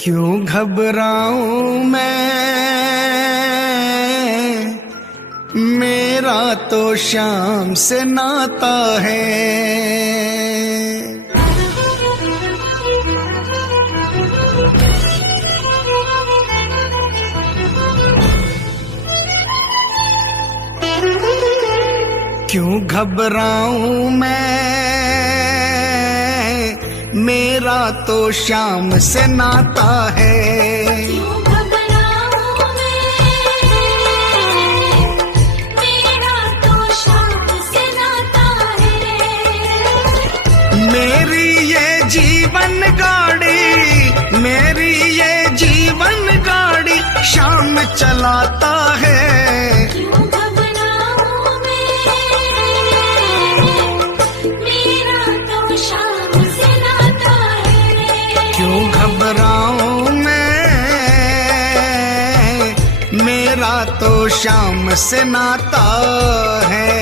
क्यों घबराऊं मैं, मेरा तो शाम से नाता है। क्यों घबराऊं मैं, मेरा तो शाम से नाता है। क्यों घबराऊं मैं, मेरा तो शाम से नाता है। मेरी ये जीवन गाड़ी, मेरी ये जीवन गाड़ी शाम चलाता है। क्यों घबराऊं मैं, मेरा तो शाम से नाता है। क्यों घबराऊं मैं, मेरा तो शाम से नाता है।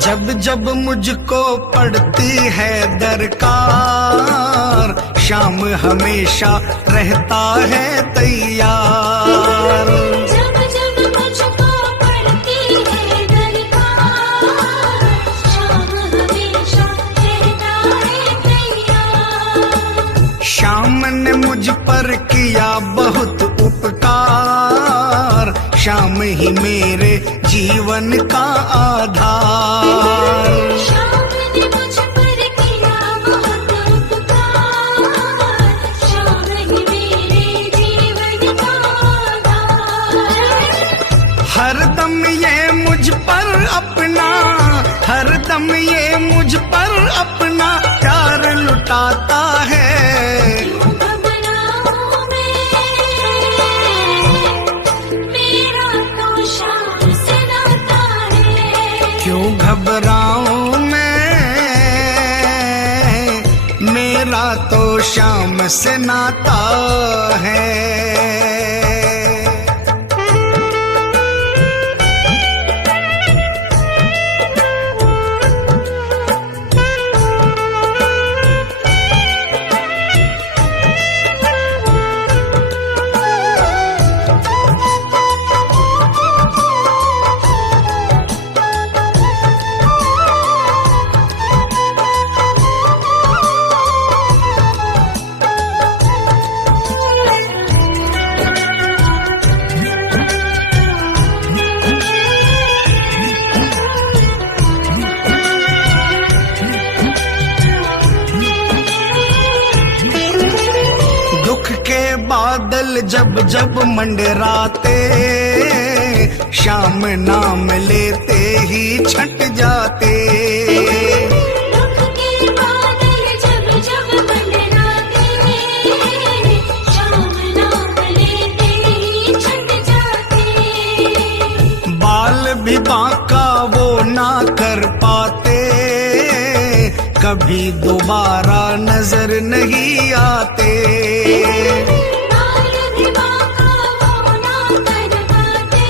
जब जब मुझको पड़ती है दरकार, शाम हमेशा रहता है तैयार। जब जब मुझको पड़ती है दरकार, शाम हमेशा रहता है तैयार। शाम ने मुझ पर किया बहुत उपकार, शाम ही मेरे जीवन का आधार। शाम ने मुझ पर किया बहुत उपकार, शाम ही मेरे जीवन का आधार। हरदम ये मुझ पर अपना, हरदम ये मुझ पर अपना प्यार लुटाता है। क्यों घबराऊं मैं, मेरा तो शाम से नाता है। क्यों घबराऊं मैं, मेरा तो शाम से नाता है। दुख के बादल जब जब मंडराते, शाम नाम लेते ही छट जाते। दुख के बादल जब जब मंडराते, शाम नाम लेते ही छट जाते। बाल भी बांका वो ना कर पाते, कभी दोबारा नजर नहीं आते। बाल भी बांका वो ना कर पाते,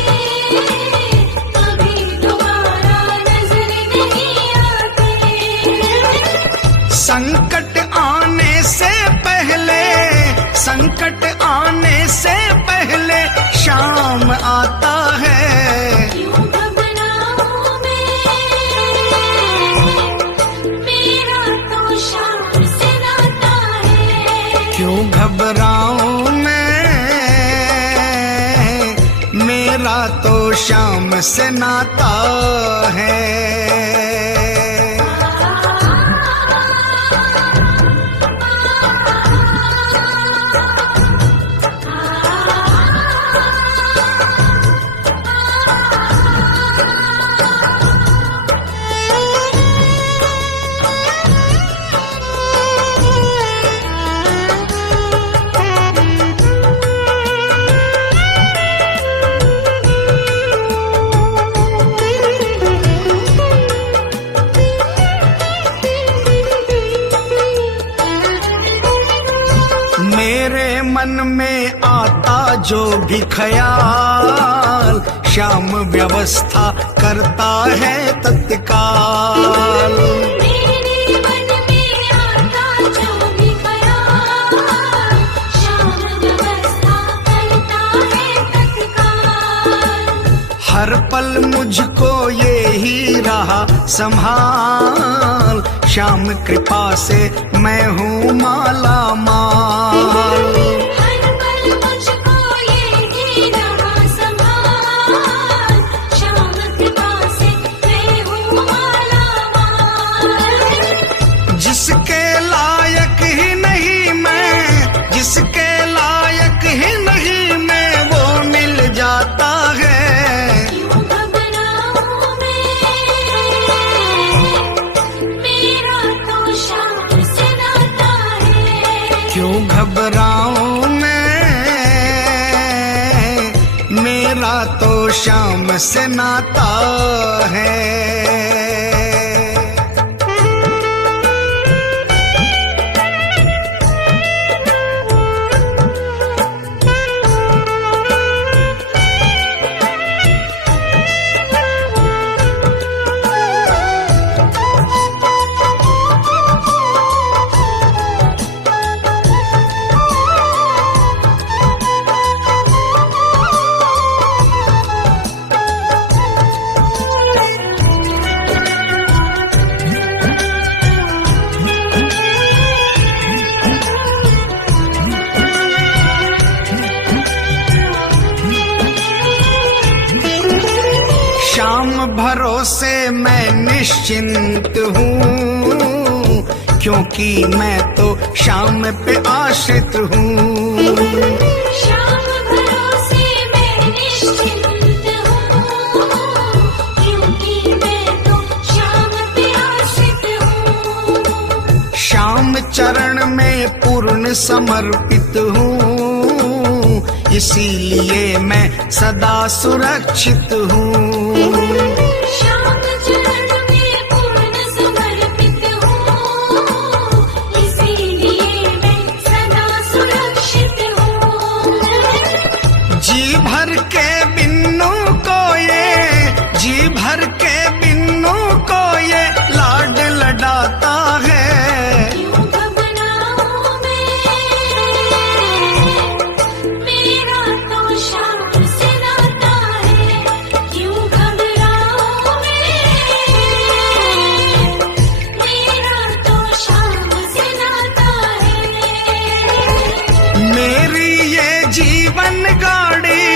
कभी दोबारा नजर नहीं आते। संकट आने से पहले, संकट आने से पहले शाम आता है। क्यों घबराऊं मैं, मेरा तो शाम से नाता है। क्यों घबराऊं मैं, मेरा तो शाम से नाता है। जो भी ख्याल, श्याम व्यवस्था करता है तत्काल। मेरे मन में आता जो भी ख्याल, श्याम व्यवस्था करता है तत्काल। हर पल मुझको ये ही रहा संभाल, श्याम कृपा से मैं हूँ माला माल। हर पल मुझको ये ही रहा संभाल, श्याम कृपा से मैं हूँ माला माल। जिसके लायक ही नहीं मैं, जिसके लायक ही नहीं मैं, वो मिल जाता है। क्यों घबराऊं मैं, मेरा तो श्याम से नाता है। क्यों घबराऊं मैं, मेरा तो श्याम से नाता है। श्याम भरोसे मैं निश्चिंत हूँ, क्योंकि मैं तो श्याम पे आश्रित हूँ। श्याम भरोसे मैं निश्चिंत हूँ, क्योंकि मैं तो श्याम पे आश्रित हूँ। श्याम चरण में पूर्ण समर्पित हूँ, इसीलिए मैं सदा सुरक्षित हूँ। श्याम चरण में पूर्ण समर्पित हूँ, इसीलिए मैं सदा सुरक्षित हूँ। जी भर के बिन्नू को ये, जी भर के बिन्नू को ये लाड लडाता है। क्यों घबराऊं मैं, मेरा तो श्याम से नाता है। क्यों घबराऊं मैं, मेरा तो श्याम से नाता है। मेरी ये जीवन गाड़ी,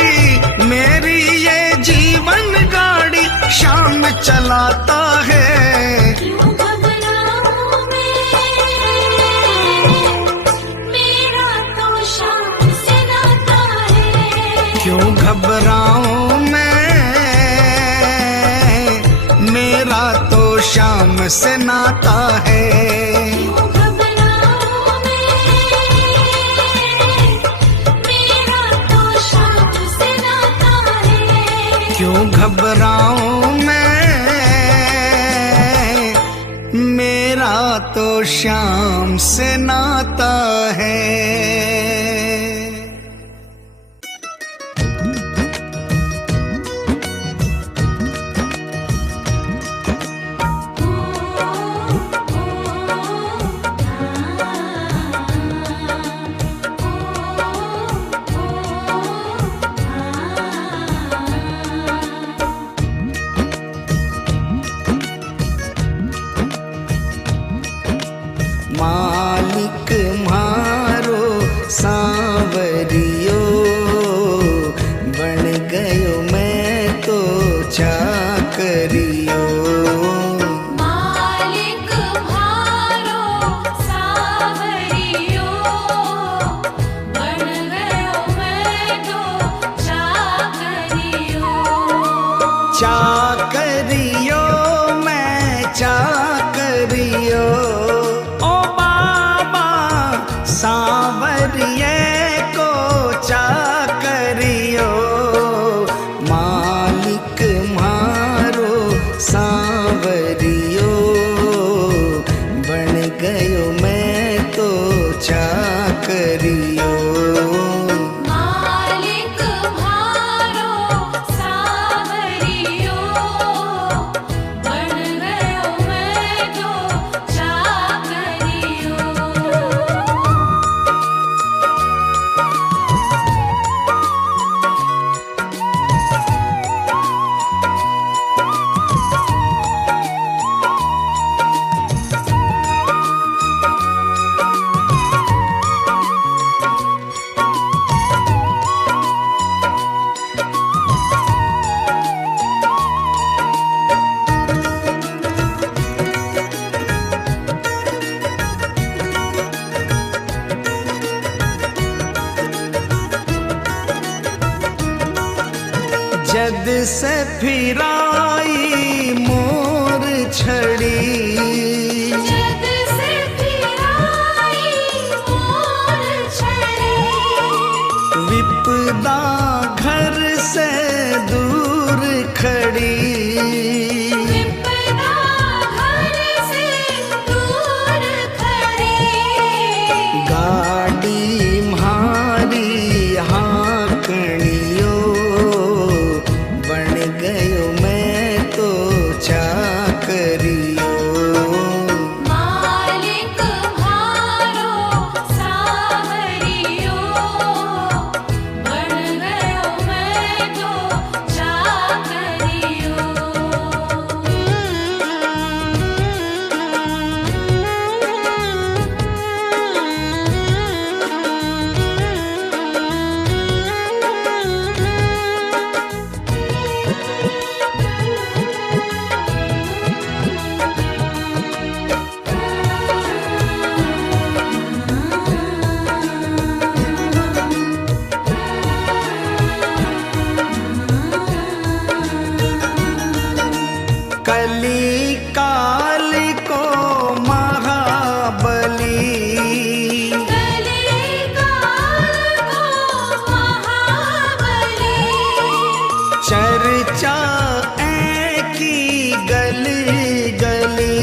मेरी ये जीवन गाड़ी श्याम चलाता है। क्यों घबराऊं मैं, मेरा तो श्याम से नाता है। क्यों घबराऊं मैं, मेरा तो श्याम से नाता है। क्यों घबराऊं मैं, मेरा तो श्याम से नाता है। क्यों घबराऊं मैं, मेरा तो श्याम से नाता है। मालिक मारो सांवरियो, बन गयो मैं तो चाकरियो। मालिक म्हारो सावरियो, बन गयो मैं तो चाकरियो। चाकरियो मैं चाकरियो, ओ बाबा सांवरिये को चाकरियो। मालिक मारो सांवरियो, बन गयो मैं तो चाकरियो। मालिक से फिराई मोर छड़ी, जग से फिराई मोर छड़ी, विपदा घर से दूर खड़ी, विपदा घर से दूर खड़ी, गाड़ी म्हारी हाँकणियो, बन गयो मैं तो चाकरियो। मालिक म्हारो सावरियो, बन गयो मैं तो चाकरियो। कली काल को महाबली, कली काल को महाबली, चर्चा की गली गली,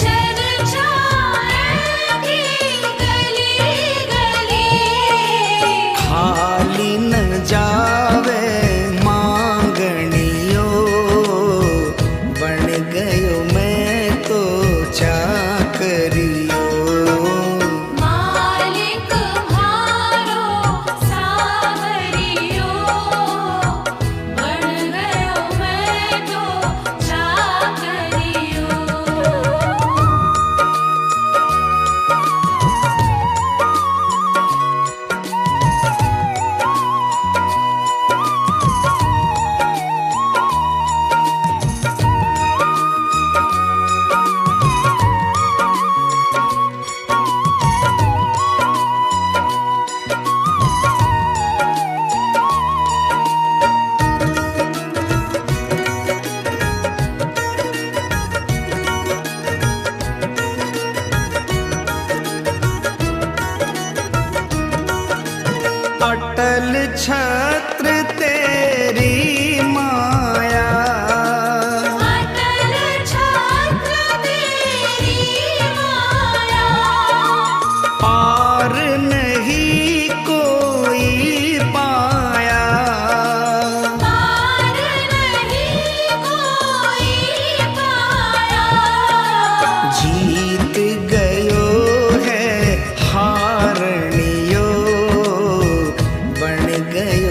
चर्चा की गली गली, खाली न जावे मांगणियो, बन गयो मैं तो चाकरियो। मालिक म्हारो सावरियो, बन गयो मैं तो चाकरियो। अटल छत्र तेरी माया, अटल छत्र तेरी माया, पार नहीं कोई पाया, पार नहीं कोई पाया, जीत गयो है हारणियो, बन गयो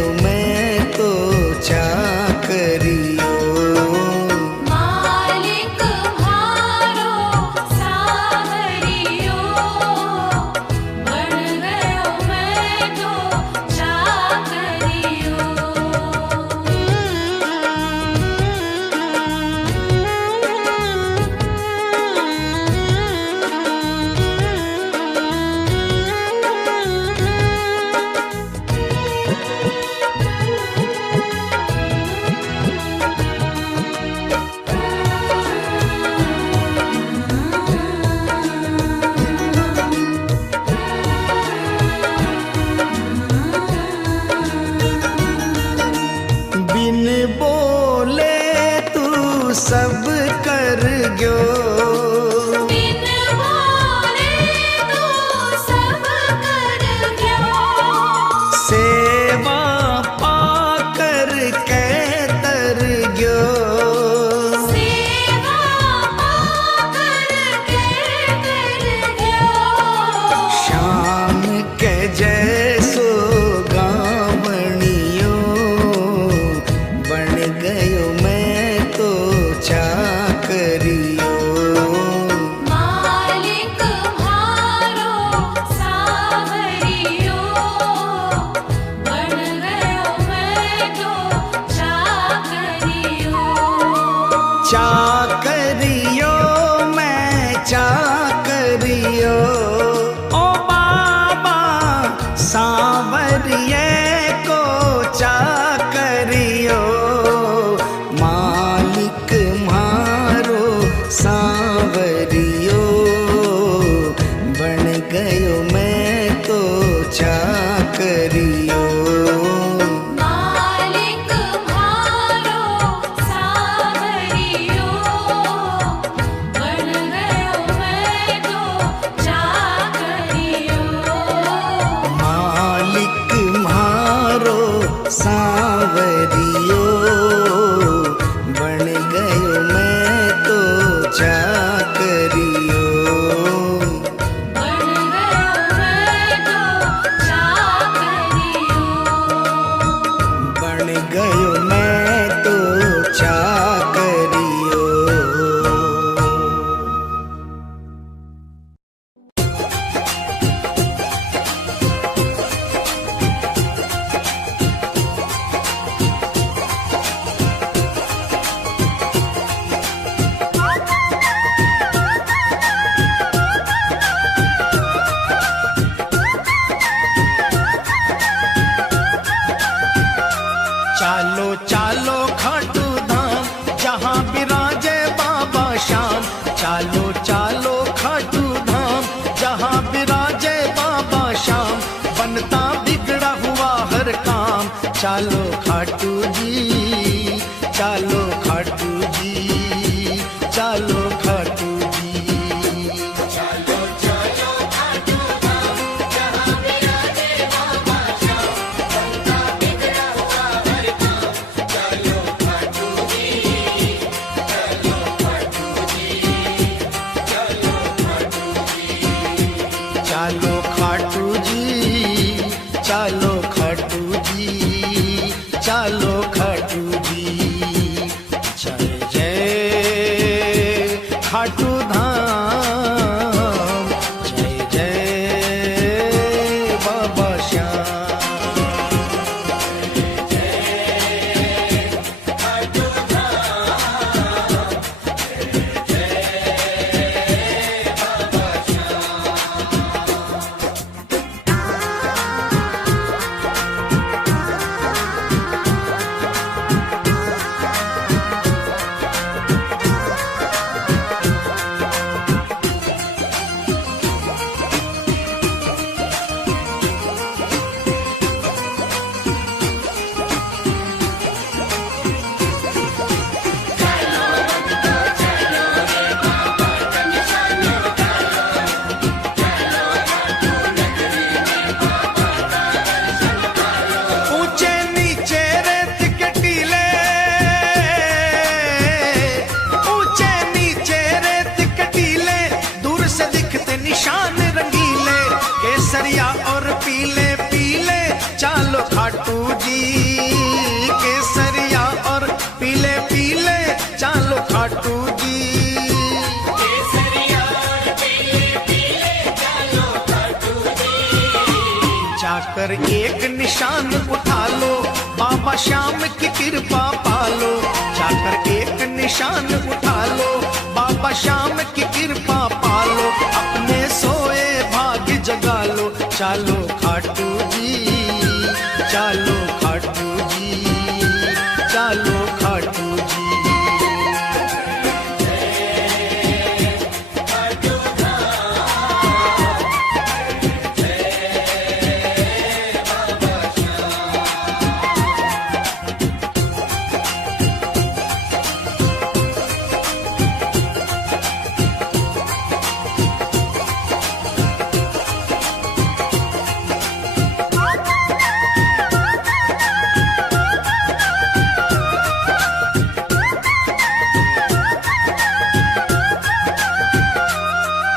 चालो खाटू जी, चालो खाटू जी, चालो खाटू जी। चलो चलो खाटू धाम जहाँ विराजे बाबा श्याम, बनता बिगड़ा हुआ हर काम। चलो खाटू जी, चलो खाटू जी, चलो खाटू जी। चालो खाटू जी, चालो खाटू जी, चालो खाटू जी। जय जय खाटू धाम, जय जय बाबा श्याम। खाटू धाम जय जय बाबा श्याम। ऊंचे नीचे रेत के टीले, ऊंचे नीचे रेत के टीले, दूर से दिखते निशान रंगीले, केसरिया और पीले पीले। चालो खाटू जी, केसरिया और पीले पीले, चालो खाटू जी। केसरिया और पीले पीले, चलो खाटू जी। जाकर एक निशान उठा लो, बाबा श्याम की कृपा पालो। जाकर एक निशान उठा लो, बाबा श्याम की कृपा पालो। अपने सोए भाग्य जगा लो, चालो खाटू जी, चालो खाटू जी, चालो खाटू जी। खाटू धाम जय बाबा श्याम।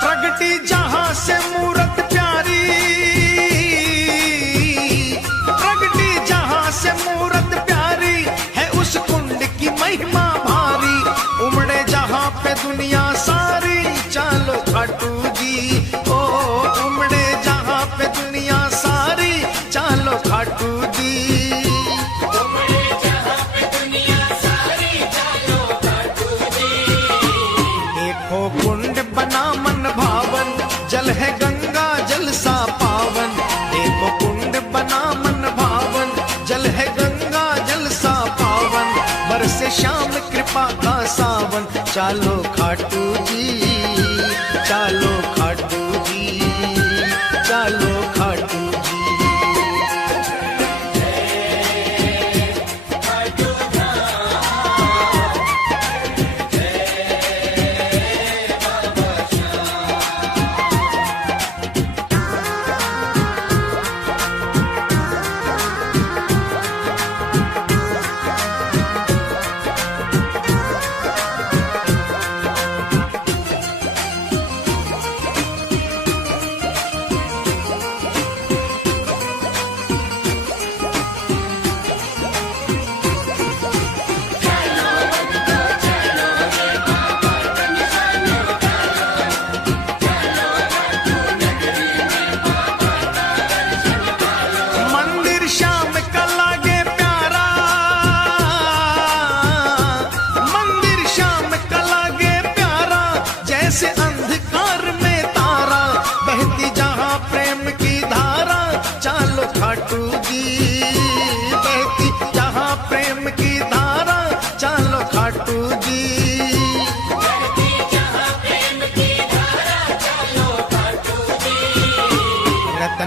प्रगटी जहां से मूरत प्यारी, प्रगटी जहां से मूरत प्यारी, है उस कुंड की महिमा भारी। उमड़े जहां पे दुनिया सारी, चालो खाटू जी। ओ उमड़े जहां पे दुनिया सारी, चालो खाटू जी। उमड़े जहाँ पे दुनिया सारी, चलो खाटू जी। देखो कुंड बना मन भावन, जल है गंगा जल सा पावन। देखो कुंड बना मन भावन, जल है गंगा जल सा पावन। बरसे श्याम कृपा का सावन, चालो खाटू जी, चालो खाटू जी, चालो खाटू जी। खाटू धाम जय बाबा श्याम।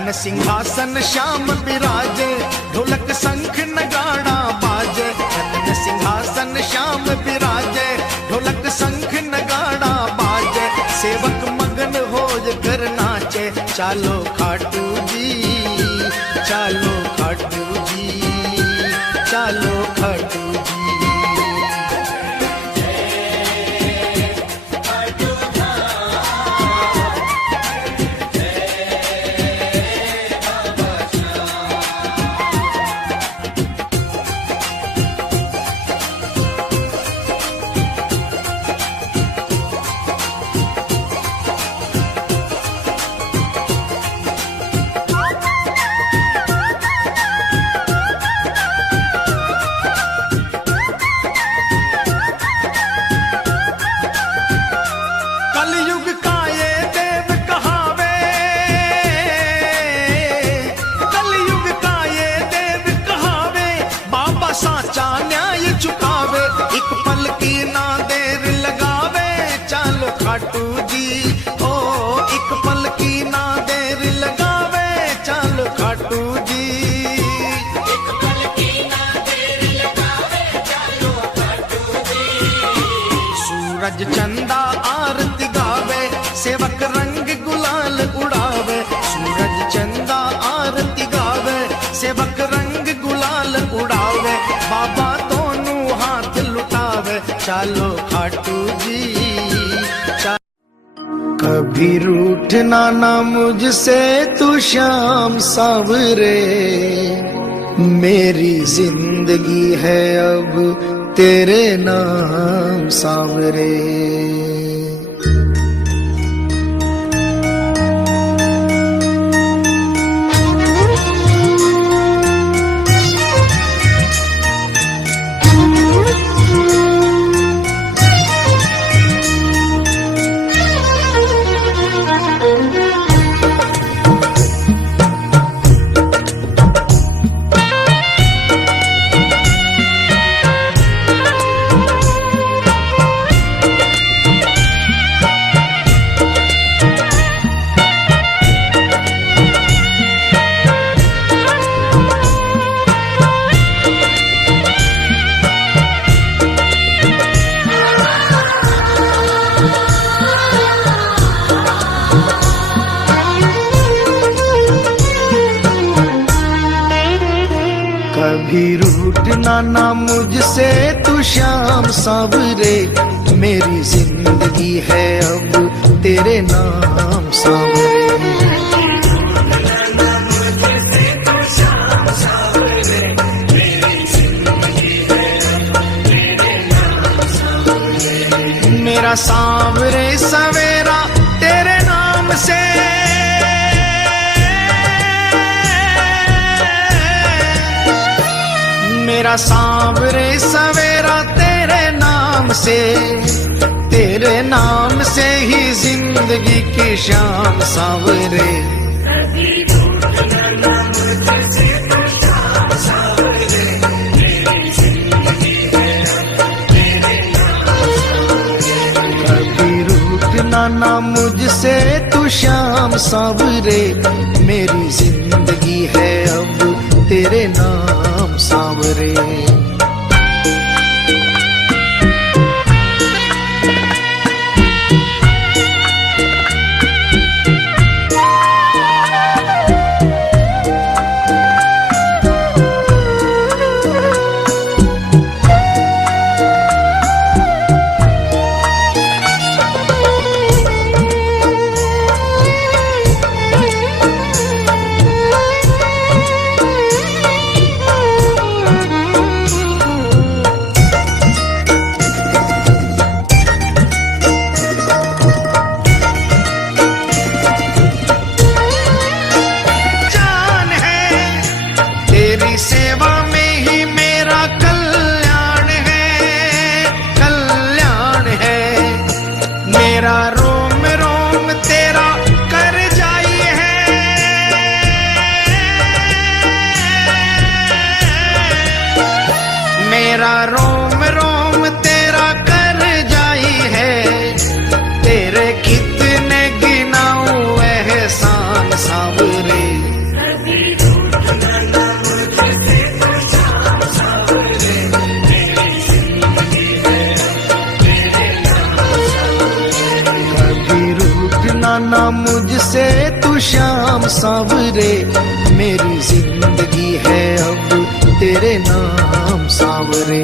रतन सिंहासन श्याम विराजे, ढोलक शंख नगाड़ा बाजे। रतन सिंहासन श्याम विराजे, ढोलक शंख नगाड़ा बाजे। सेवक मगन होय कर नाचे, चालो खाटू जी, चालो खाटू जी, चालो खाटू जी। कलयुग का ये देव कहावे, कलयुग का ये देव कहावे, बाबा साचा न्याय चुकावे। एक पल की ना देर लगावे, चालो खाटू जी। ओ एक पल की ना देर लगावे, चालो खाटू जी। सूरज चंदा आरती गावे, सेवक रंग गुलाल उड़ावे। सूरज चंदा आरती गावे, सेवक रंग गुलाल उड़ावे। बाबा दोनों हाथ लुटावे, चालो खाटू जी। कभी रूठना ना मुझसे तू श्याम सावरे, मेरी जिंदगी है अब तेरे नाम सावरे। कभी रूठना ना मुझसे तू श्याम सावरे, मेरी जिंदगी है अब तेरे नाम सावरे। मेरा सांवरे सवेरा तेरे नाम से, मेरा सांवरे सवेरा तेरे नाम से। तेरे नाम से ही जिंदगी की शाम सांवरे। कभी रूठना ना मुझसे तू श्याम सांवरे, मेरी जिंदगी है अब तेरे नाम सांवरे। मेरा रोम रोम तेरा कर जाई है, तेरे कितने गिनाऊं एहसान सांवरे। ना मुझसे तू श्याम सांवरे, मेरी जिंदगी है अब तेरे नाम सांवरे।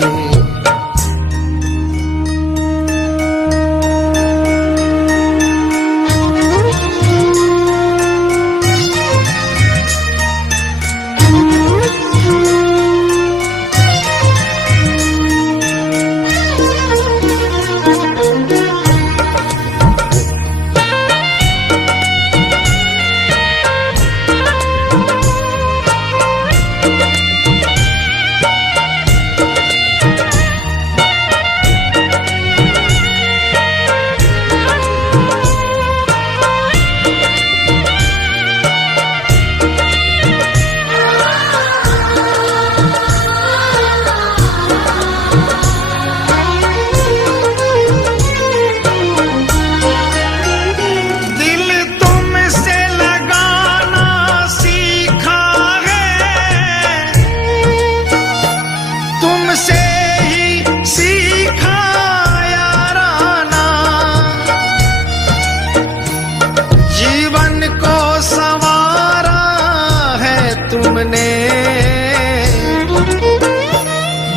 तुमने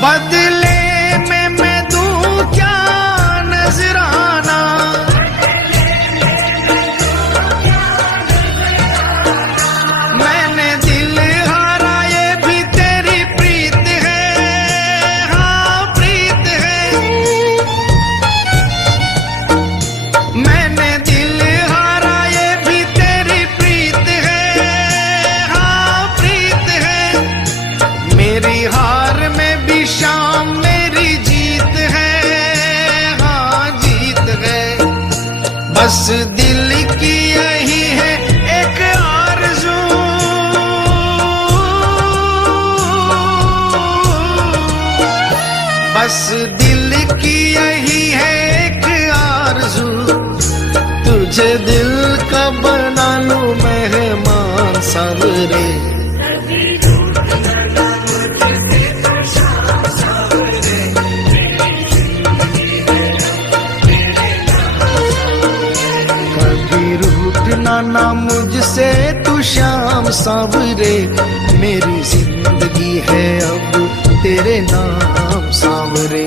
बदले में मैं दूं क्या नजराना, मैंने दिल हारा ये भी तेरी प्रीत है, हाँ प्रीत है। मैंने दिल हारा ये भी तेरी प्रीत है, मेरी हार में भी शाम मेरी जीत है, हाँ जीत है। बस दिल की यही है एक आरज़ू, बस दिल की यही है एक आरज़ू, तुझे दिल का बना लूं मेहमान सांवरे। ना मुझसे तू श्याम सांवरे, मेरी जिंदगी है अब तेरे नाम सांवरे।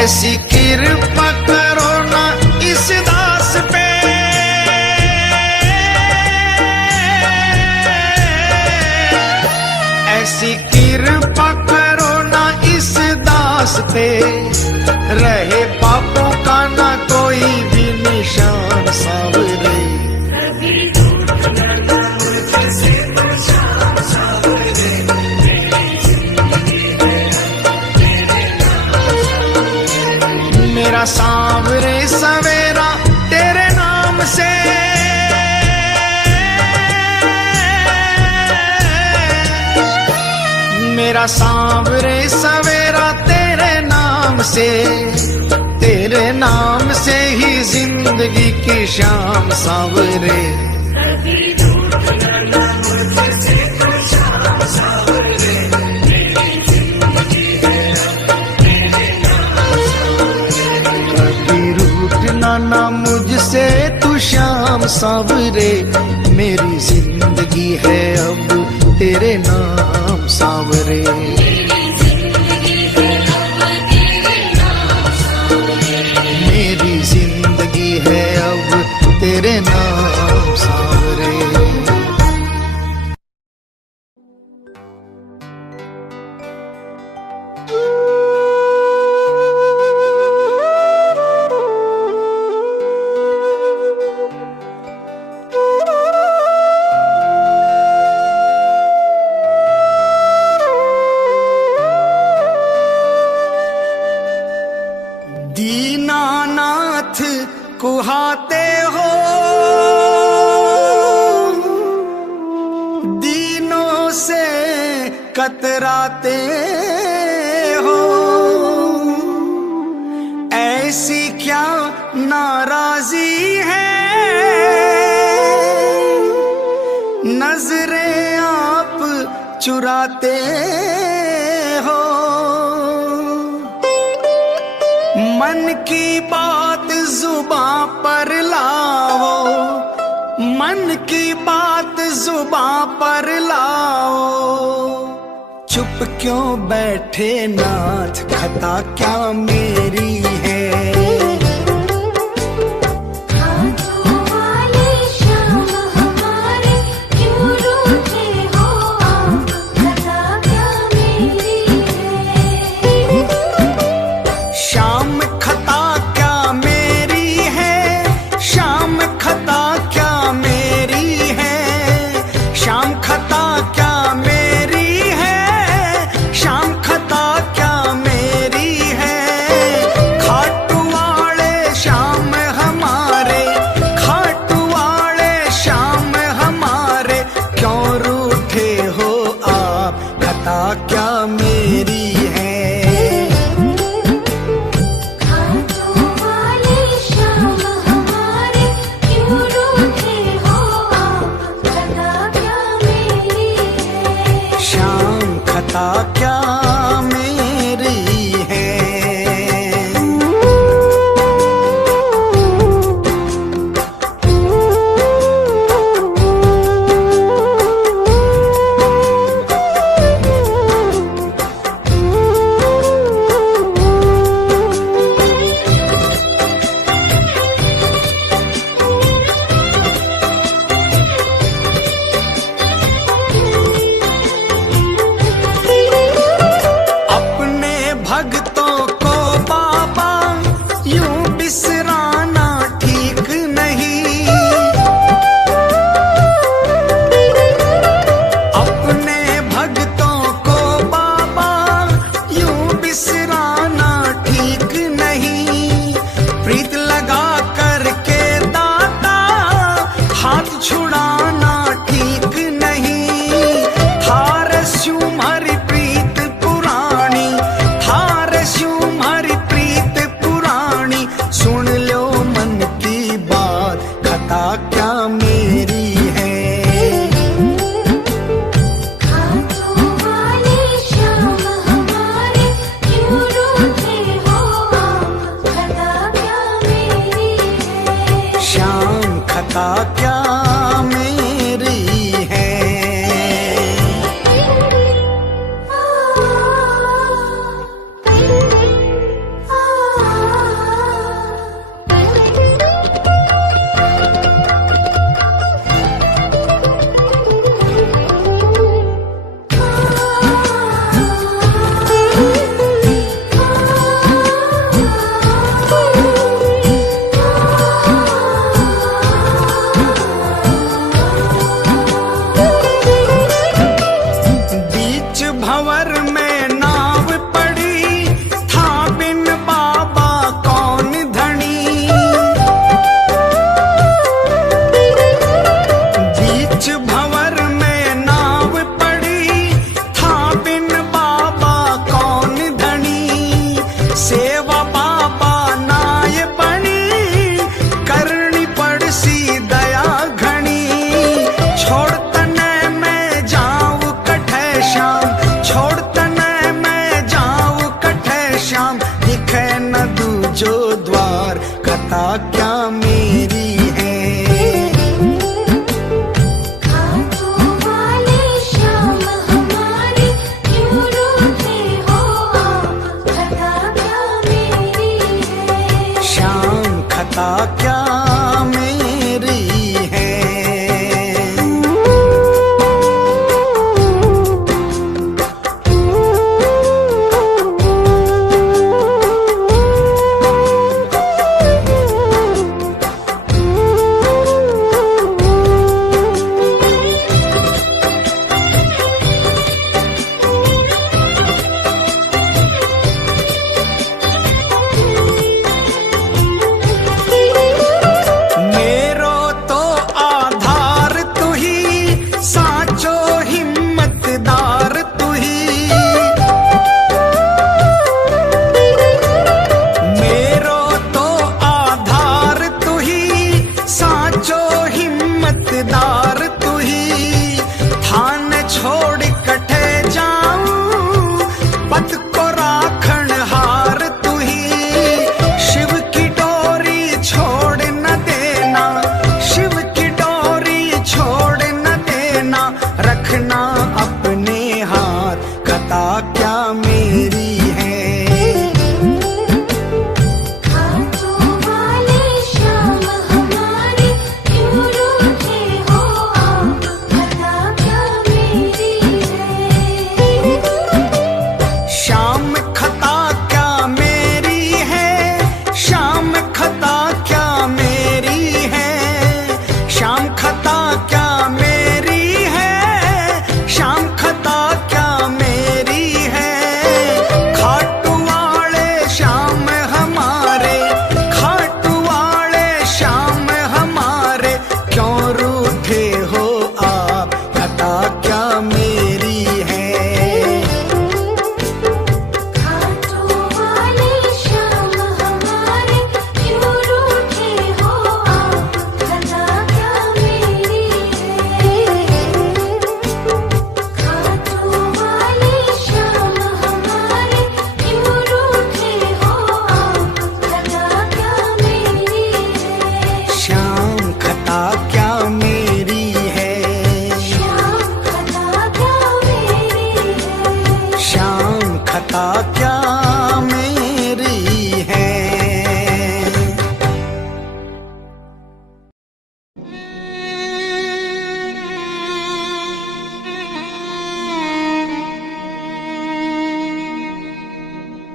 ऐसी कृपा करो ना इस दास पे, ऐसी कृपा करो ना इस दास पे, रहे पापों का ना कोई भी निशान सांवरे। मेरा सांवरे सवेरा तेरे नाम से, मेरा सांवरे सवेरा तेरे नाम से ही जिंदगी की शाम सांवरे। कभी रूठना ना मुझसे तू शाम सांवरे, मेरी जिंदगी है अब तेरे नाम सांवरे। मेरी जिंदगी है अब तेरे नाम सांवरे। दीनानाथ कुहाते हो, दीनों से कतराते हो, ऐसी क्या नाराजी है, नजरें आप चुराते हो। मन की बात जुबां पर लाओ, मन की बात जुबां पर लाओ। चुप क्यों बैठे नाथ, खता क्या मेरी है। हाथों वाले श्याम हमारे क्यों रूठे हो आप, खता क्या मेरी है। शाम खता क्या मेरी है, शाम खता क्या मेरी है, शाम खता क्या मेरी है, शाम खता क्या मेरी है। खाटू वाले श्याम हमारे, खाटू वाले श्याम हमारे, क्यों रूठे हो आप, खता क्या मेरी है। हाथों वाले श्याम हमारे क्यों रूठे हो आप, खता क्या मेरी है। शाम खता क्या मेरी है।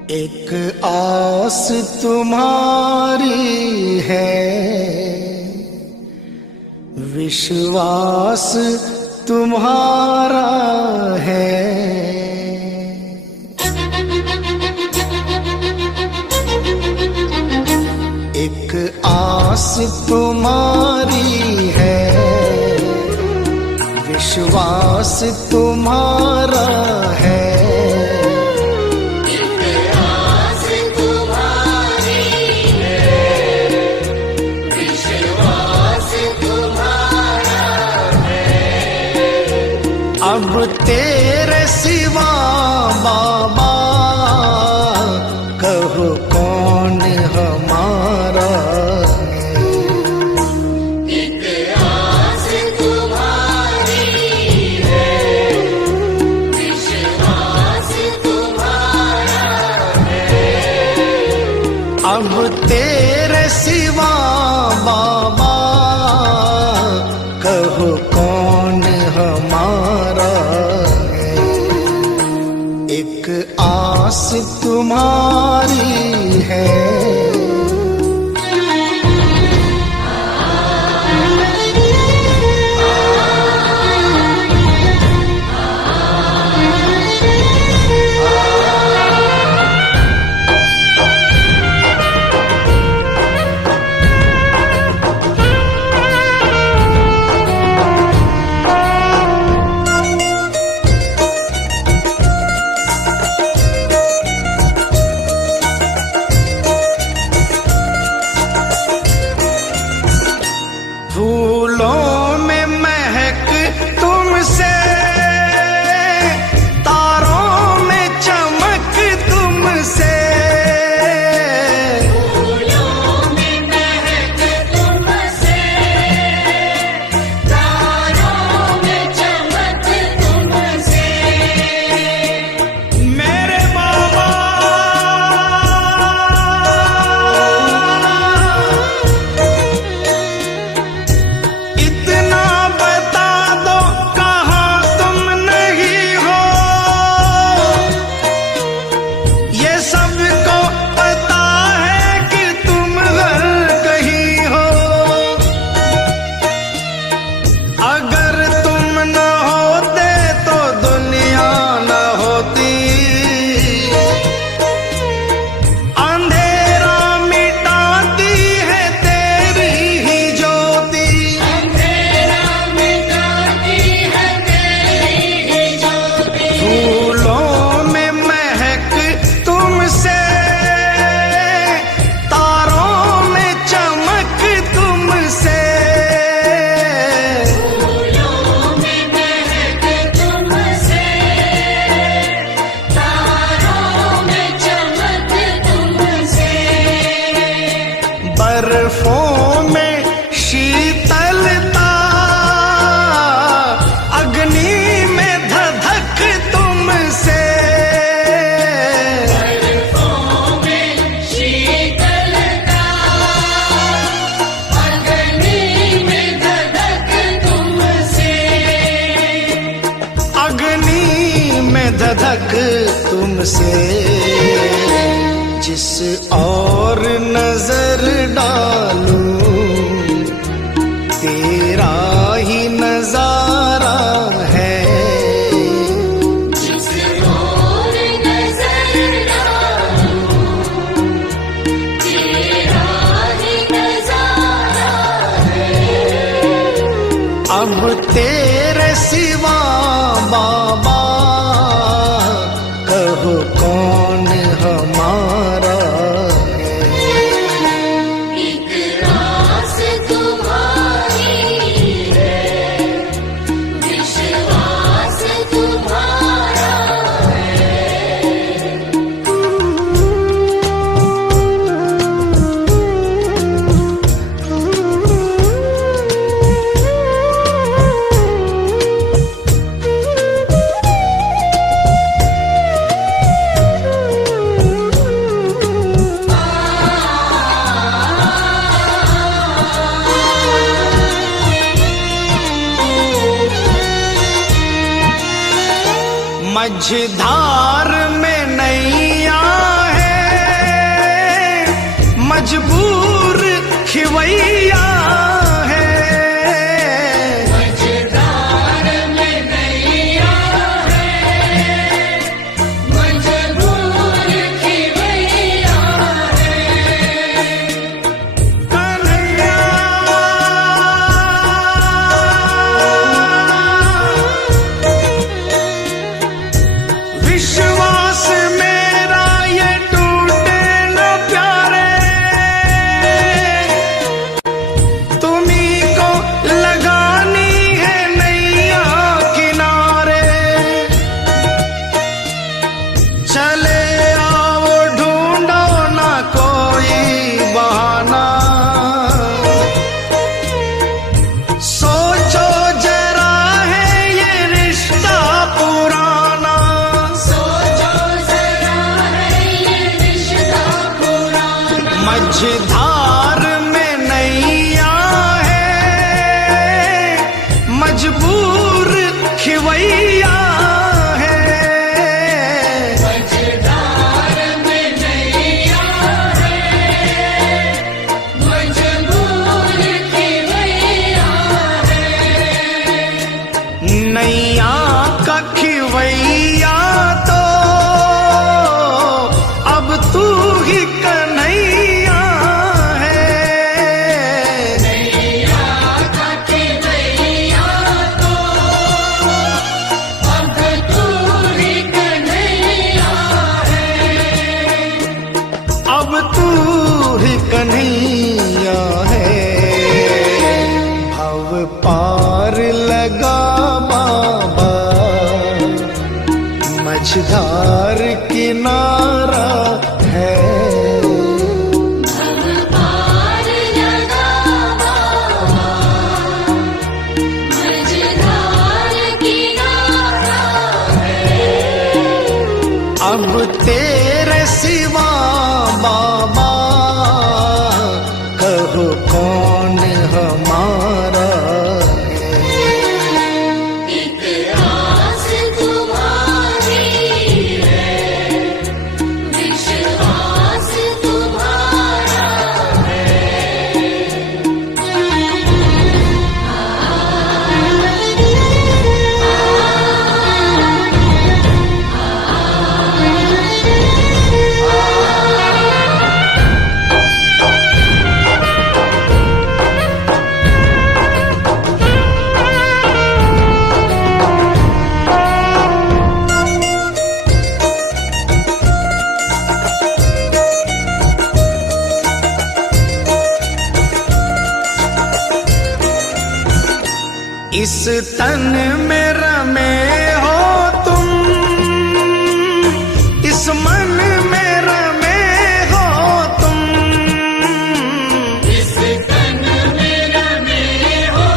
एक आस तुम्हारी है, विश्वास तुम्हारा है। एक आस तुम्हारी है, विश्वास तुम्हारा है। अब तेरे सिवा बाबा कहो कौन हमारा है। एक आस तुम्हारी है, विश्वास तुम्हारा है। अब तेरे सिवा बाबा कहो कौन हमारा है। एक आस तुम्हारी है। फूलों में महक तुमसे, तारों में चमक तुमसे। फूलों में महक तुमसे, तारों में चमक तुमसे। मेरे बाबा इतना बता दो कहाँ तुम नहीं हो, ये सबको पता है कि तुम हर कहीं हो। अगर तुम न होते तो दुनिया न होती, अंधेरा मिटाती है तेरी ही ज्योति। अंधेरा मिटाती है तेरी ही ज्योति। फूलों में महक तुमसे, तारों में चमक तुमसे। फूलों में महक तुमसे, तारों में चमक तुमसे। बर्फों में शीतलता, अग्नि में धधक तुमसे। बर्फों में शीतलता, अग्नि में धधक तुमसे। अग्नि में धधक तुमसे। जिस और नजर डालूं तेरा ही नजारा है। जिस ओर नजर डालूं, तेरा ही नजारा है। अब तेरे सिवा बाबा कहो कौन हमारा है। एक आस तुम्हारी है, विश्वास तुम्हारा है। मझधार में नैया है, खिवैया है। मझधार में नैया है, मजबूर खिवैया है। कन्हैया विश्वास मेरा ये टूटे न प्यारे, तुम्ही को लगानी है नैया किनारे। चले आओ ढूंढो ना कोई बहाना, सोचो जरा है ये रिश्ता पुराना। सोचो जरा है ये रिश्ता पुराना। मझधार में नैया है, मजबूर खिवैया है। मझधार में नैया है, मजबूर खिवैया है। नैया का खिवैया तो अब तू ही कन्हैया है। नैया का खिवैया तो अब तू ही कन्हैया है। अब तू ही कन्हैया है। भव पार लगा बाबा, मझधार किनारा है। भव पार लगा बाबा, मझधार किनारा है। अब तेरे सिवा बाबा, कहो कौन हमारा है। एक आस तुम्हारी है, विश्वास तुम्हारा इस तन में रमे हो तुम, इस मन में रमे हो तुम। इस तन में रमे हो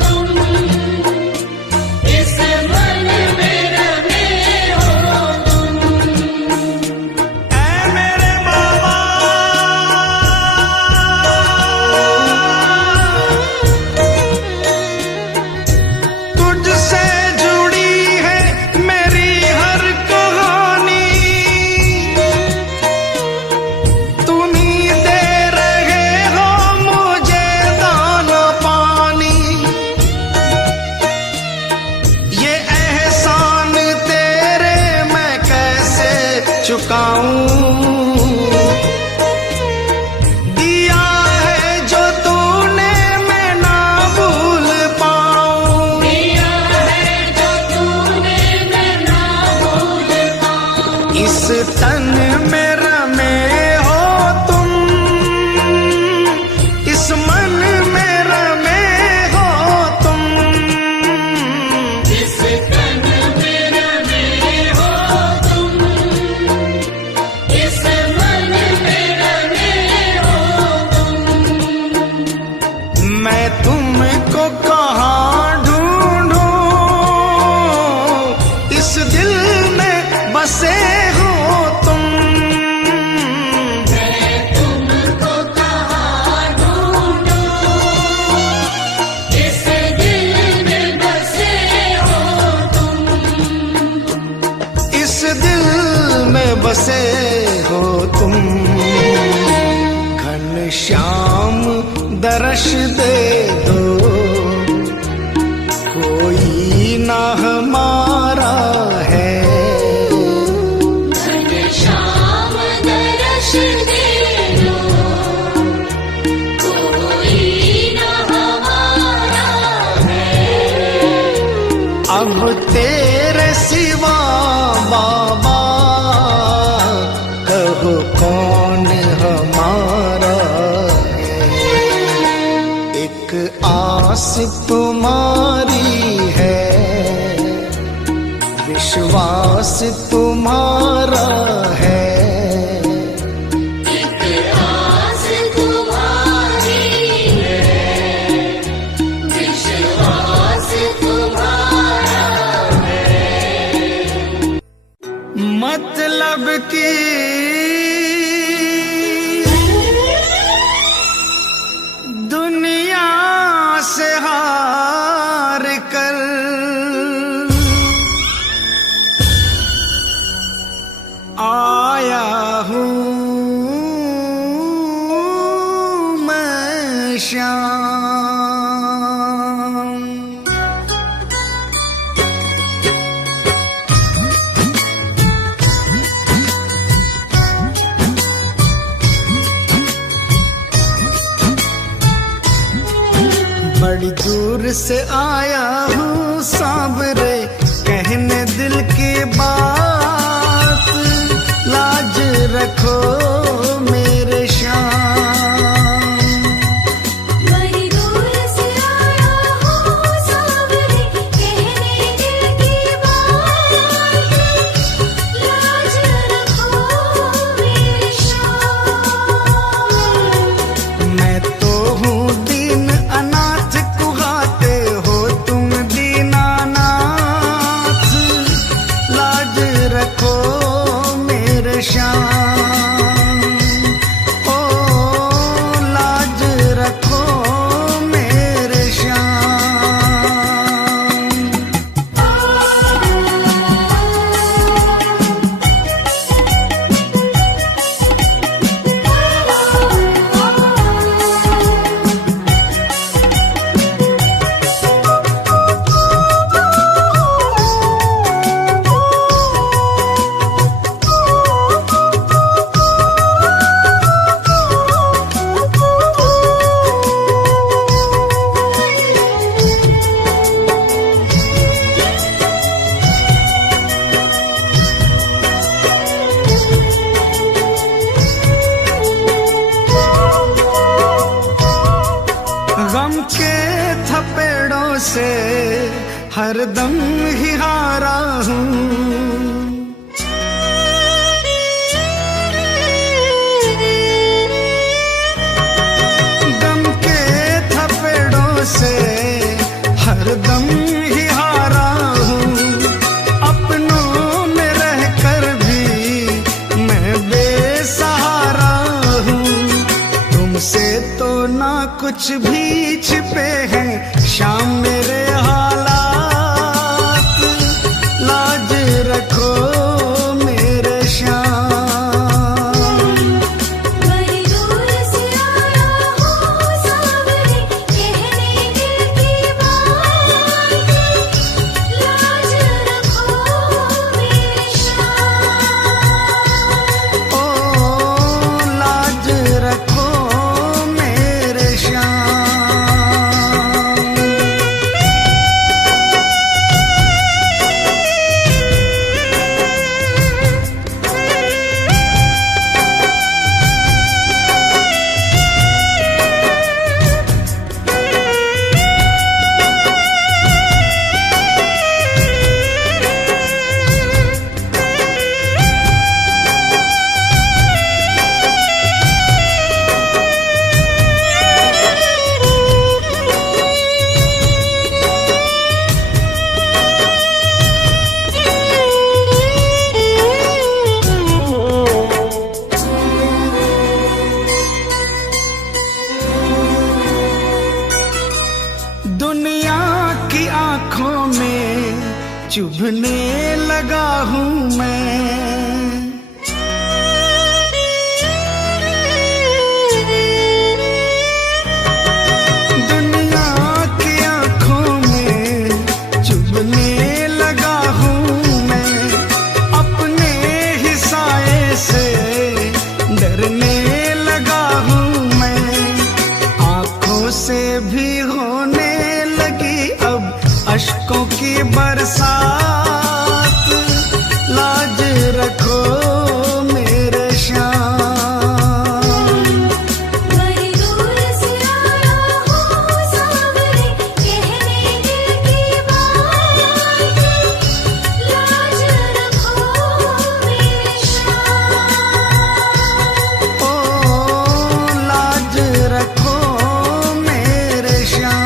तुम, इस मन में रमे हो तुम। ऐ मेरे बाबा, तुझसे जुड़ी है मेरी हर कहानी। तुम्ही दे रहे हो मुझे दाना पानी। ये एहसान तेरे मैं कैसे चुकाऊं। दिया है जो तूने मैं ना भूल पाऊं। दिया है जो तूने मैं ना भूल पाऊं। इस तन में रमे हो तुम, इस मन में रमे हो तुम। इस तन में रमे हो तुम, इस मन में रमे हो तुम। मैं तुमको कहाँ ढूंढूं, इस दिल में बसे हो तुम। मैं तुमको कहाँ ढूंढूं, इस दिल में बसे हो तुम। इस दिल में बसे हो तुम। घनश्याम दर्श दे दो, कोई ना हमारा है। घनश्याम दर्श दे दो, कोई न हमारा है। अब तेरे सिवा बाबा कहो कौन हमारा है। एक आस तुम्हारी है, विश्वास तुम्हारा है। एक आस तुम्हारी है, विश्वास तुम्हारा है। मतलब की दुनिया से हार कर आया हूँ मैं श्याम। बड़ी दूर से आया हूँ सांवरे, कहने दिल की बात। लाज रखो मेरे श्याम। बड़ी दूर से आया हूँ सांवरे, कहने दिल की बात। लाज रखो मेरे श्याम। मैं तो हूँ दीन अनाथ, कुहाते हो तुम दीनानाथ। लाज रखो मेरे श्याम, ओ लाज रखो मेरे श्याम। गम के थपेड़ों से हरदम ही हारा हूँ। गम के थपेड़ों से हरदम ही हारा हूँ। अपनों में रहकर भी मैं बेसहारा हूँ। तुमसे तो ना कुछ भी छिपे हैं शाम मेरे हालात। लाज रखो मेरे श्याम। बड़ी दूर से आया हूँ सांवरे, कहने दिल की बात। लाज रखो मेरे श्याम। ओ लाज रखो मेरे श्याम। बरसात, लाज रखो मेरे श्याम। बड़ी दूर से आया हूँ सावरे, कहने दिल की बात, लाज रखो मेरे श्याम। ओ लाज रखो मेरे श्याम।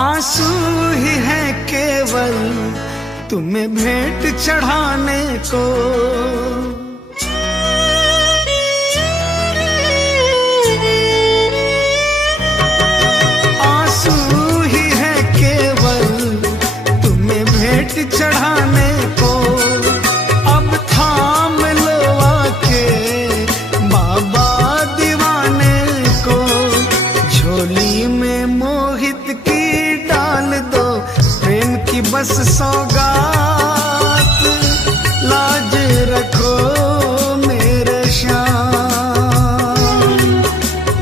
आंसू ही है केवल तुम्हें भेंट चढ़ाने को, आंसू ही है केवल तुम्हें भेंट चढ़ाने को। अब थाम लो आके बाबा दीवाने को, झोली में मोहित की डाल दो प्रेम की बस सौगात, लाज रखो मेरे श्याम।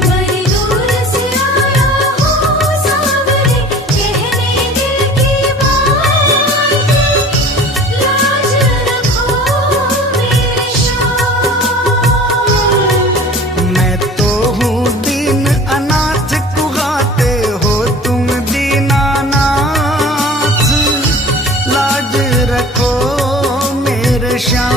बड़ी दूर से आया हूँ सावरे, कहने दिल की बात, लाज रखो मेरे श्याम। मैं तो हूँ दीन अनाथ, कुगाते हो तुम दीनानाथ, लाज रखो मेरे श्याम।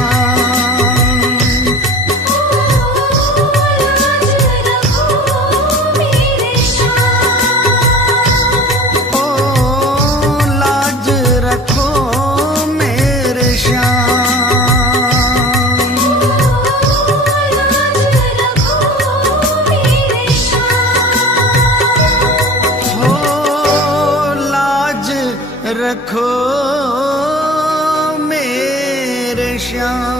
लाज रखो मेरे श्याम। ओ लाज रखो मेरे श्याम।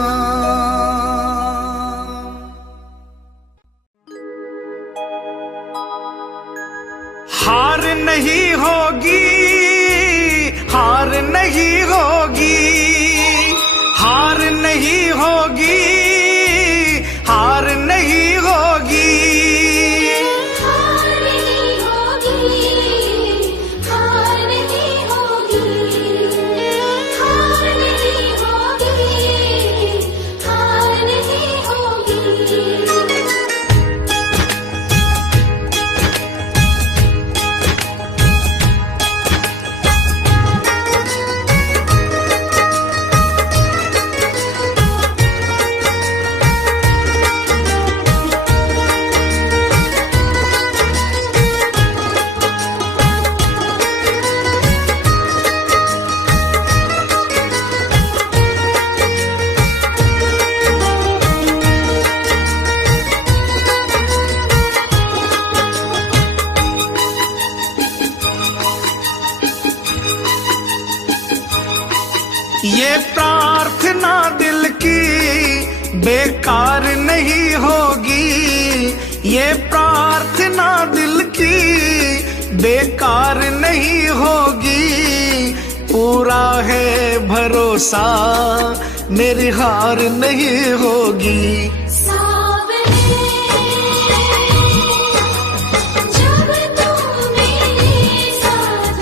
हार नहीं होगी, हार नहीं होगी, हार नहीं होगी, हार नहीं होगी। हार नहीं होगी, हार नहीं होगी, हार नहीं होगी, हार नहीं होगी। ये प्रार्थना दिल की बेकार नहीं होगी, ये प्रार्थना दिल की बेकार नहीं होगी। पूरा है भरोसा मेरी हार नहीं होगी। जब तुम मेरे साथ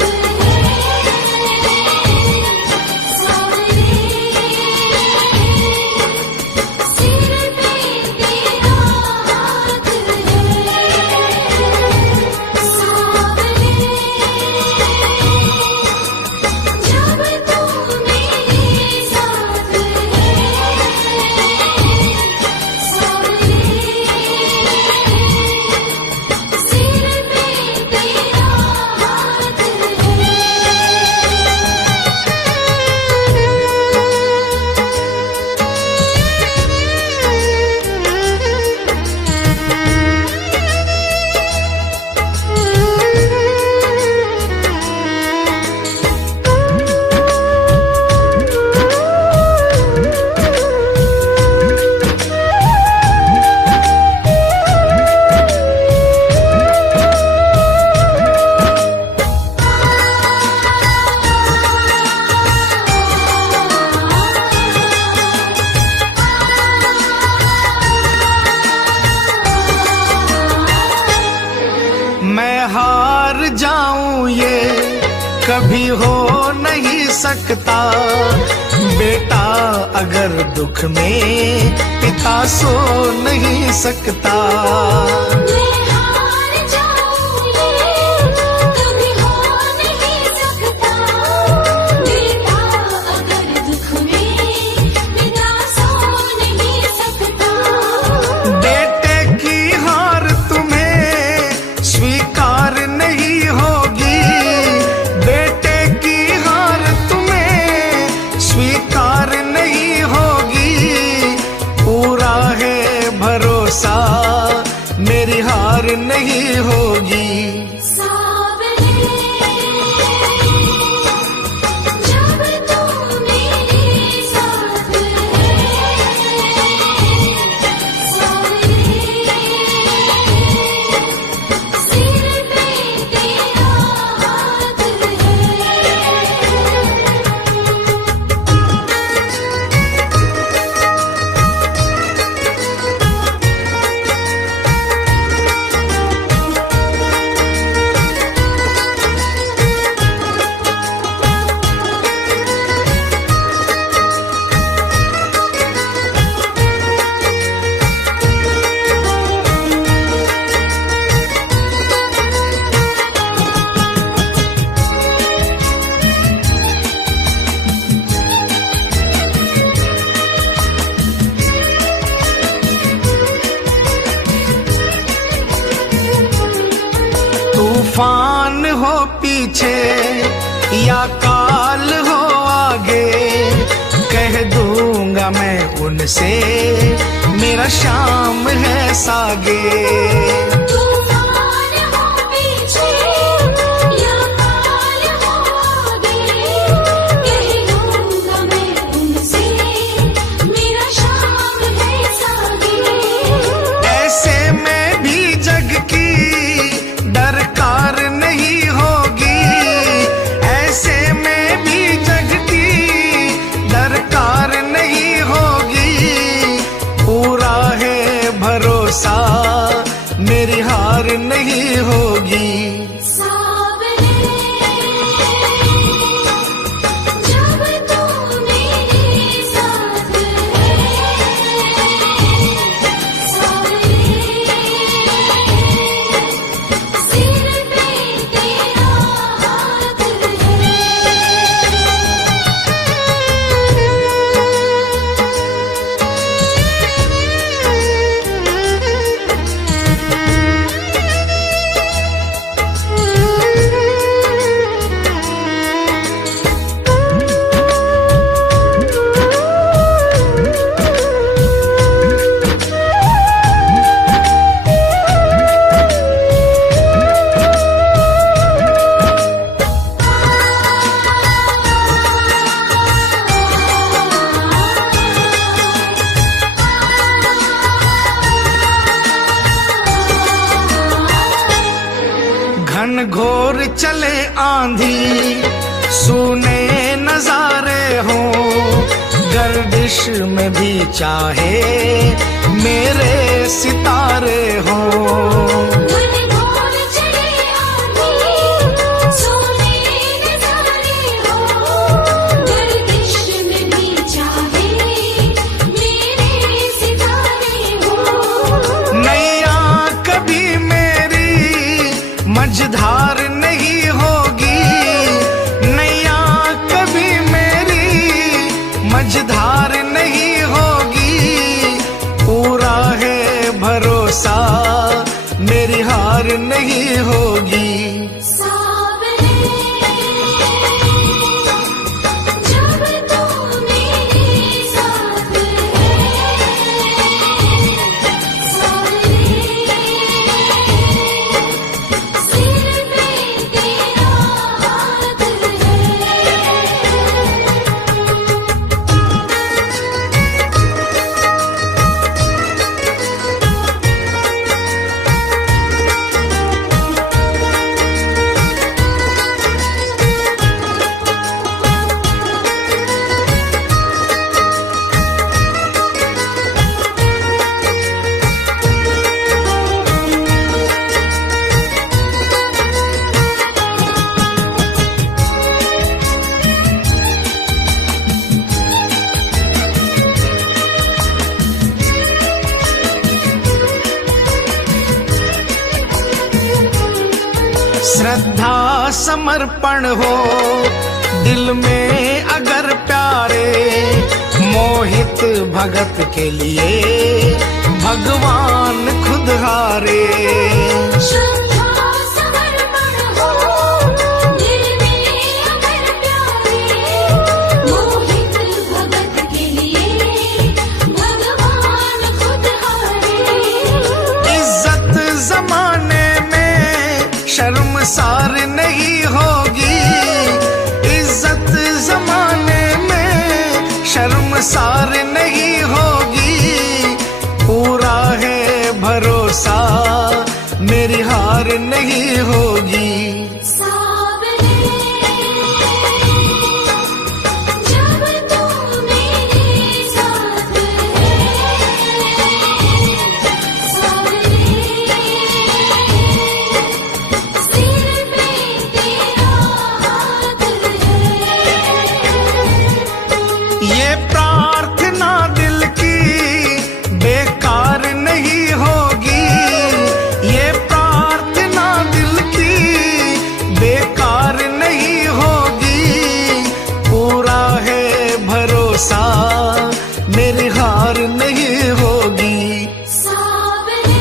सिर पे तेरा हाथ जब तुम मेरे साथ कभी हो नहीं सकता। बेटा अगर दुख में, पिता सो नहीं सकता। मैं हार जाऊं ये कभी हो नहीं सकता। बेटा अगर दुख में, पिता सो नहीं सकता। बेटे की हार तुम्हें स्वीकार नहीं होगी। बेटे की हार तुम्हें स्वीकार नहीं होगी। पूरा है भरोसा मेरी हार नहीं होगी। सावरे जब तू मेरे साथ है। सावरे सिर पे तेरा हाथ है। तूफान हो पीछे या काल हो आगे, कह दूंगा मैं उनसे मेरा शाम है सागे। तूफान हो पीछे या काल हो आगे, कह दूंगा मैं उनसे मेरा शाम है सागे। ऐसे में भी जग की दरकार नहीं होगी। ऐसे में भी जग की दरकार नहीं होगी। पूरा है भरोसा मेरी हार नहीं होगी। सावरे जब तू मेरे साथ है। सावरे सिर पे तेरा हाथ है। घन घोर चले आंधी, सूने नजारे हो, गर्दिश में भी चाहे मेरे सितारे हो। मन घोर चले आंधी, सोने नजारे हो, गर्दिश में भी चाहे मेरे सितारे हो। नैया कभी मेरी मझधार नहीं होगी। नैया कभी मेरी मझधार नहीं होगी। पूरा है भरोसा मेरी हार नहीं होगी। सावरे जब तू मेरे साथ है। सावरे सिर पे तेरा हाथ है। श्रद्धा समर्पण हो दिल में अगर प्यारे, मोहित भगत के लिए भगवान खुद हारे। श्रद्धा समर्पण हो दिल में अगर प्यारे, मोहित भगत के लिए भगवान खुद हारे। इज्जत जमाने में शर्मसार नहीं होगी, इज्जत जमाने में शर्मसार नहीं होगी। पूरा है भरोसा मेरी हार नहीं होगी। सावरे जब तू मेरे साथ है, सावरे सिर पे तेरा हाथ है। ये प्रार्थना दिल की बेकार नहीं होगी, ये प्रार्थना दिल की बेकार नहीं होगी। पूरा है भरोसा मेरी हार नहीं होगी। सावरे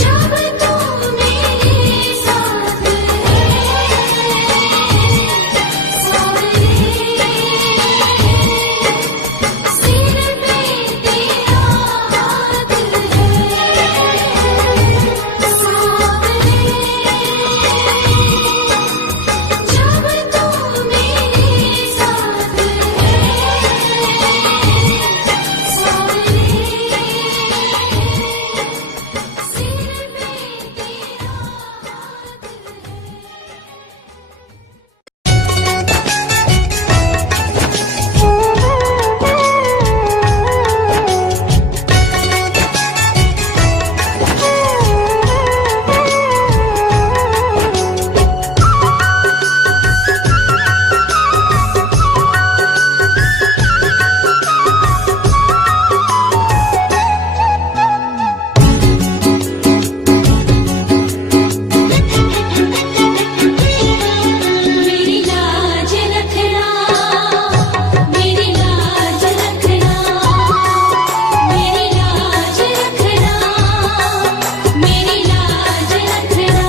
जब तू मेरे साथ है, सावरे सिर पे तेरा हाथ है। सावरे जब तू मेरे साथ है, सावरे सिर पे तेरा हाथ मेरी लाज रखना, मेरी लाज रखना, मेरी लाज रखना, मेरी लाज रखना।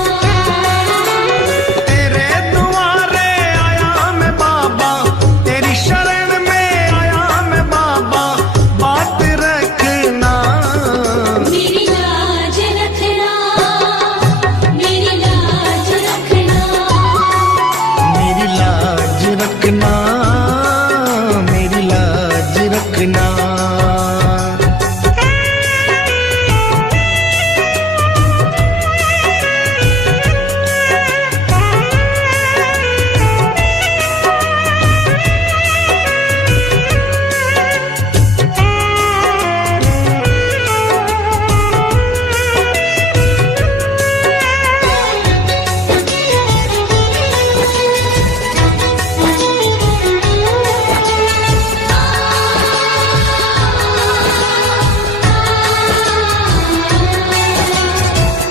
तेरे दुआरे आया मैं बाबा, तेरी शरण में आया मैं बाबा, बात रखना। मेरी लाज रखना, मेरी लाज रखना, मेरी लाज रखना, मेरी लाज रखना।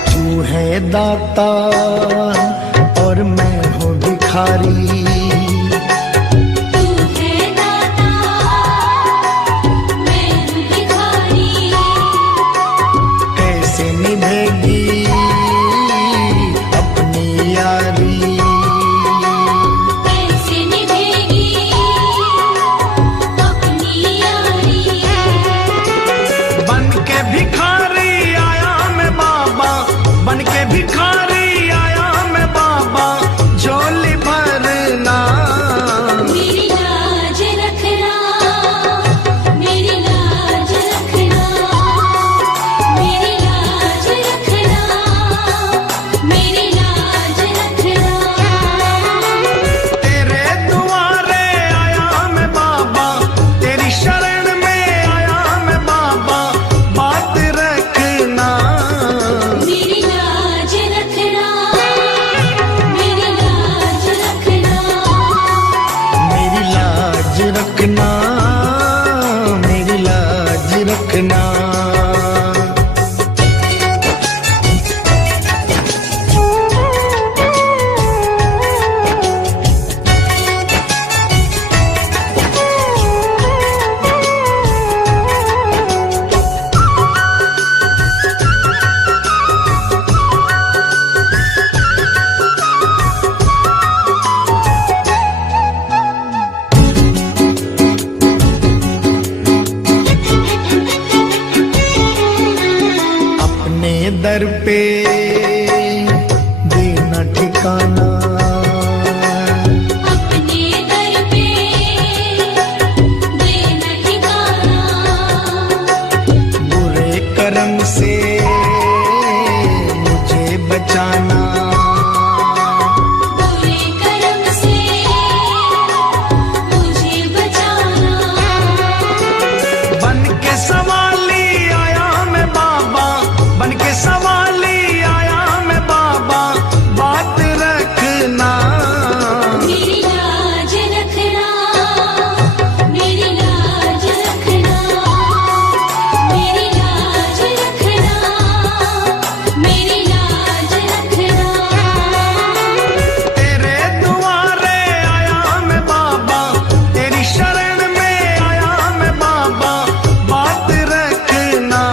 तू है दाता और मैं हूँ भिखारी, तू है दाता, मैं हूँ भिखारी। कैसे निभेगी अपनी यारी। कैसे निभेगी अपनी यारी। बन के भिखारी आया मैं बाबा, बन के भिखारी आया मैं बाबा, झोली भरना। मेरी लाज रखना, मेरी लाज रखना, मेरी लाज रखना, मेरी लाज रखना। तेरे दुआरे आया मैं बाबा, तेरी शरण में आया मैं बाबा, बात रखना। मेरी लाज रखना, मेरी लाज रखना, मेरी लाज रखना, मेरी लाज रखना। दर पे देना ठिकाना, अपने दर पे देना ठिकाना, बुरे कर्म से मुझे बचाना, बुरे कर्म से मुझे बचाना। बन के सवाली आया मैं बाबा, बन के सवाली आया मैं बाबा, बात रखना, मेरी लाज रखना, मेरी लाज रखना, मेरी लाज रखना, मेरी लाज रखना। तेरे दुआरे आया मैं बाबा, तेरी शरण में आया मैं बाबा, बात रखना,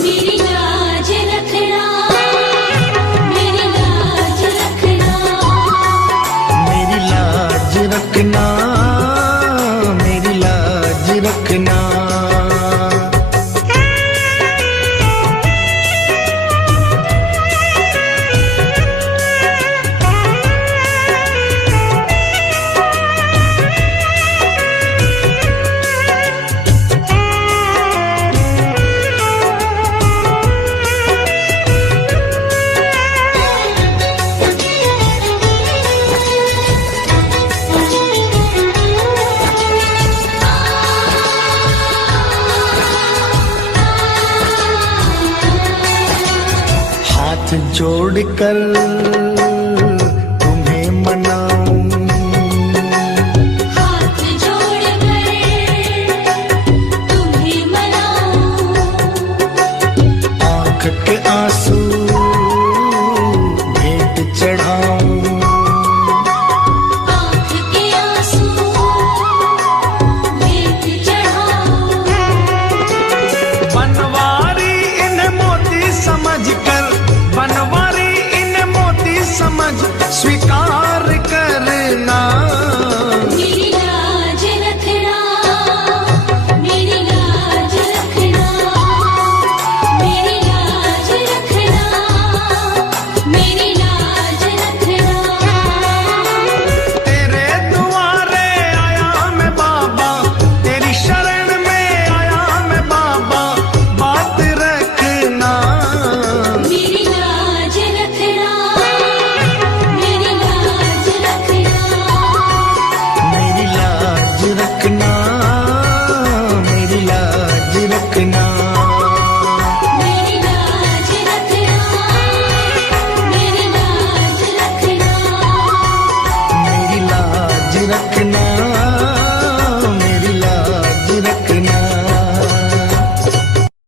मेरी लाज रखना, मेरी लाज रखना, मेरी लाज रखना, मेरी लाज रखना। हाथ जोड़कर